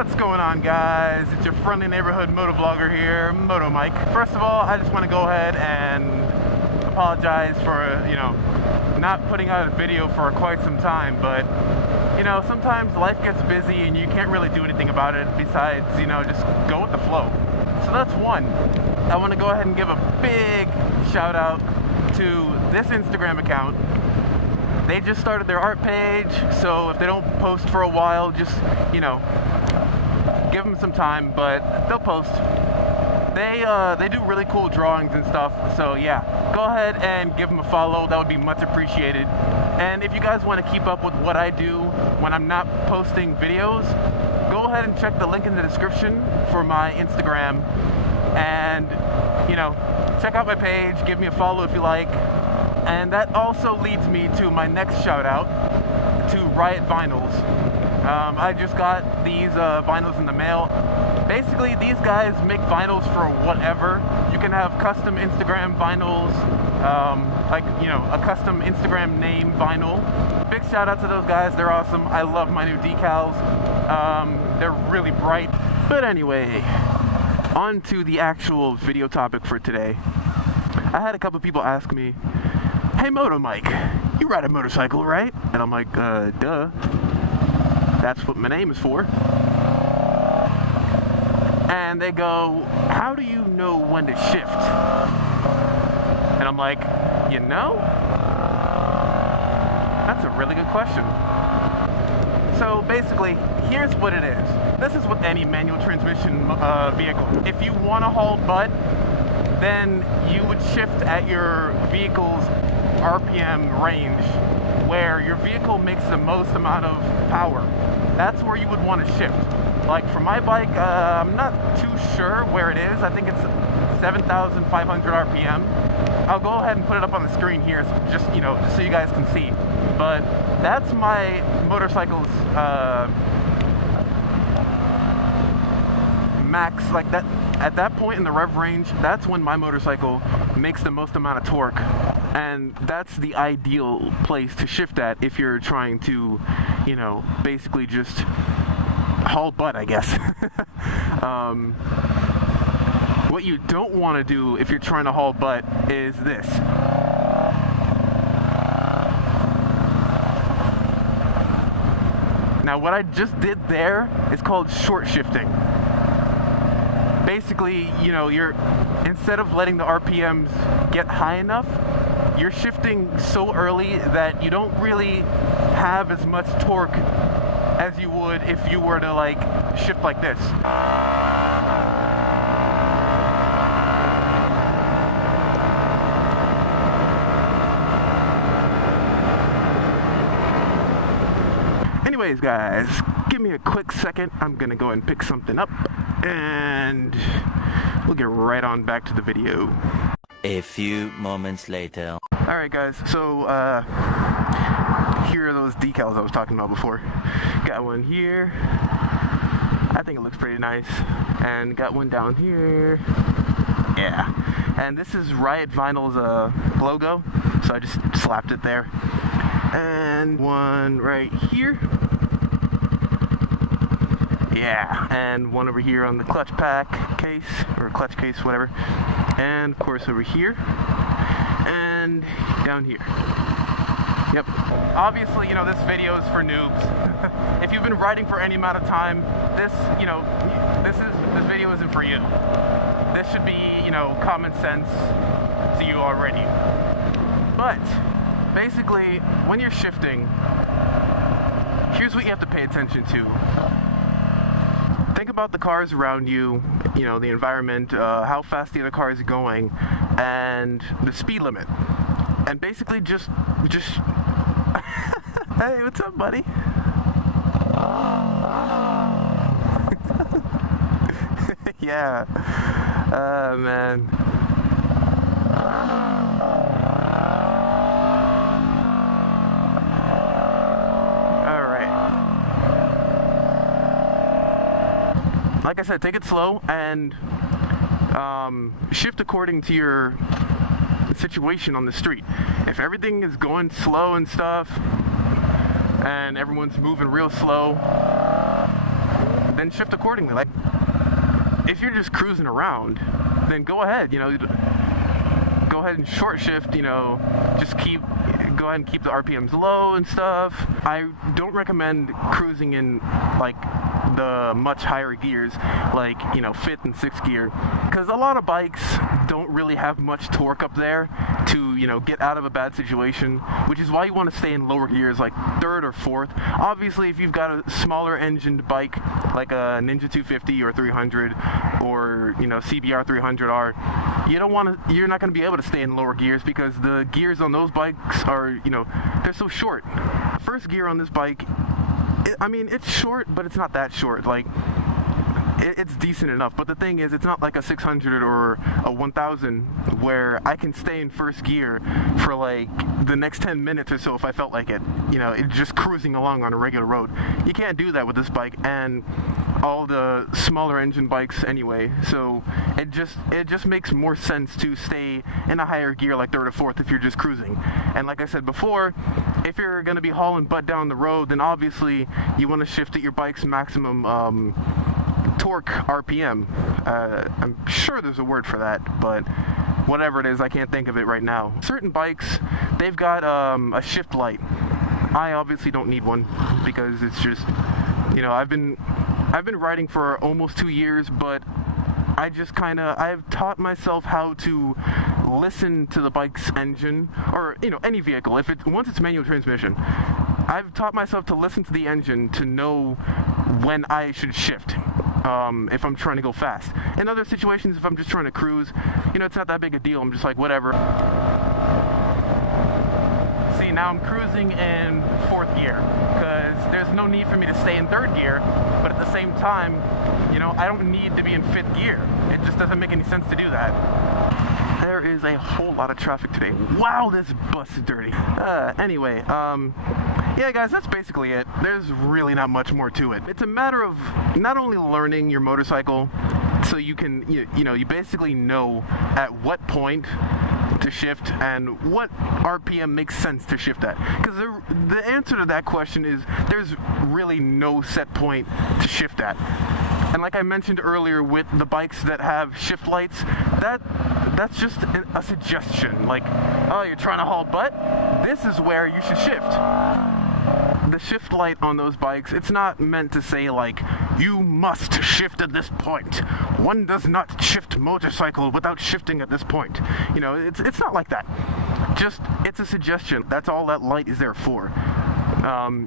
What's going on, guys? It's your friendly neighborhood motovlogger here, MotoMike. First of all, I just want to go ahead and apologize for, not putting out a video for quite some time, but, sometimes life gets busy and you can't really do anything about it besides, just go with the flow. So that's one. I want to go ahead and give a big shout out to this Instagram account. They just started their art page, so if they don't post for a while, just, give them some time, but they'll post. They do really cool drawings and stuff, so yeah, go ahead and give them a follow. That would be much appreciated. And if you guys want to keep up with what I do when I'm not posting videos, go ahead and check the link in the description for my Instagram, and check out my page, give me a follow if you like. And that also leads me to my next shout out to Riya Vinyls. I just got these vinyls in the mail. Basically, these guys make vinyls for whatever. You can have custom Instagram vinyls, a custom Instagram name vinyl. Big shout out to those guys, they're awesome. I love my new decals. They're really bright. But anyway, on to the actual video topic for today. I had a couple people ask me, "Hey MotoMike, you ride a motorcycle, right?" And I'm like, duh. That's what my name is for. And they go, "How do you know when to shift?" And I'm like, that's a really good question. So basically, here's what it is. This is with any manual transmission vehicle. If you want to haul butt, then you would shift at your vehicle's RPM range, where your vehicle makes the most amount of power. That's where you would want to shift. Like for my bike, I'm not too sure where it is. I think it's 7,500 RPM. I'll go ahead and put it up on the screen here, just so you guys can see. But that's my motorcycle's max, like that. At that point in the rev range, that's when my motorcycle makes the most amount of torque. And that's the ideal place to shift at if you're trying to, basically just haul butt, I guess. What you don't want to do if you're trying to haul butt is this. Now, what I just did there is called short shifting. Basically, you're, instead of letting the RPMs get high enough, you're shifting so early that you don't really have as much torque as you would if you were to shift like this. Anyways, guys, give me a quick second. I'm gonna go and pick something up, and we'll get right on back to the video. A few moments later. Alright guys, so here are those decals I was talking about before. Got one here. I think it looks pretty nice. And got one down here. Yeah. And this is Riya Vinyls logo, so I just slapped it there. And one right here. Yeah, and one over here on the clutch pack case, or clutch case, whatever. And of course over here, and down here. Yep. Obviously, this video is for noobs. If you've been riding for any amount of time, this video isn't for you. This should be, common sense to you already. But basically, when you're shifting, here's what you have to pay attention to. Think about the cars around you, the environment, how fast the other car is going, and the speed limit. And basically just hey, what's up, buddy? Yeah. Man. Like I said, take it slow and shift according to your situation on the street. If everything is going slow and stuff, and everyone's moving real slow, then shift accordingly. Like, if you're just cruising around, then go ahead, go ahead and short shift, just go ahead and keep the RPMs low and stuff. I don't recommend cruising in like the much higher gears, like 5th and 6th gear, because a lot of bikes don't really have much torque up there to get out of a bad situation, which is why you want to stay in lower gears like 3rd or 4th. Obviously, if you've got a smaller engined bike like a Ninja 250 or 300 or CBR 300R, you're not going to be able to stay in lower gears because the gears on those bikes are they're so short. First gear on this bike, it's short, but it's not that short. Like, it's decent enough, but the thing is, it's not like a 600 or a 1000 where I can stay in first gear for like the next 10 minutes or so if I felt like it. It's just cruising along on a regular road. You can't do that with this bike and all the smaller engine bikes anyway. So it just makes more sense to stay in a higher gear like 3rd or 4th if you're just cruising. And like I said before, if you're going to be hauling butt down the road, then obviously you want to shift at your bike's maximum torque RPM. I'm sure there's a word for that, but whatever it is, I can't think of it right now. Certain bikes, they've got a shift light. I obviously don't need one because it's just, I've been riding for almost 2 years, but I've taught myself how to listen to the bike's engine, or any vehicle. Once it's manual transmission, I've taught myself to listen to the engine to know when I should shift. If I'm trying to go fast. In other situations, if I'm just trying to cruise, it's not that big a deal. I'm just like, whatever. See, now I'm cruising in 4th gear because there's no need for me to stay in 3rd gear, but at the same time, I don't need to be in 5th gear. It just doesn't make any sense to do that. There is a whole lot of traffic today. Wow, this bus is dirty. Anyway, yeah guys, that's basically it. There's really not much more to it. It's a matter of not only learning your motorcycle so you can, you basically know at what point to shift and what RPM makes sense to shift at. Because the answer to that question is there's really no set point to shift at. And like I mentioned earlier with the bikes that have shift lights, that's just a suggestion. Like, oh, you're trying to haul butt? This is where you should shift. The shift light on those bikes, it's not meant to say like, you must shift at this point. One does not shift motorcycle without shifting at this point. It's not like that. Just, it's a suggestion. That's all that light is there for.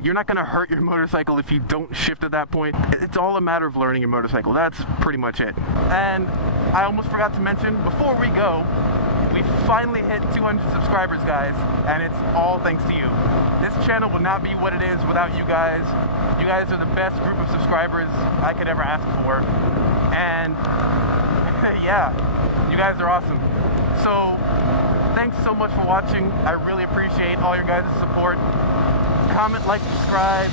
You're not going to hurt your motorcycle if you don't shift at that point. It's all a matter of learning your motorcycle. That's pretty much it. And I almost forgot to mention, before we go, we finally hit 200 subscribers, guys, and it's all thanks to you. This channel would not be what it is without you guys. You guys are the best group of subscribers I could ever ask for. And yeah, you guys are awesome. So thanks so much for watching. I really appreciate all your guys' support. Comment, like, subscribe,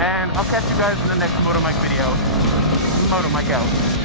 and I'll catch you guys in the next MotoMike video. MotoMike out.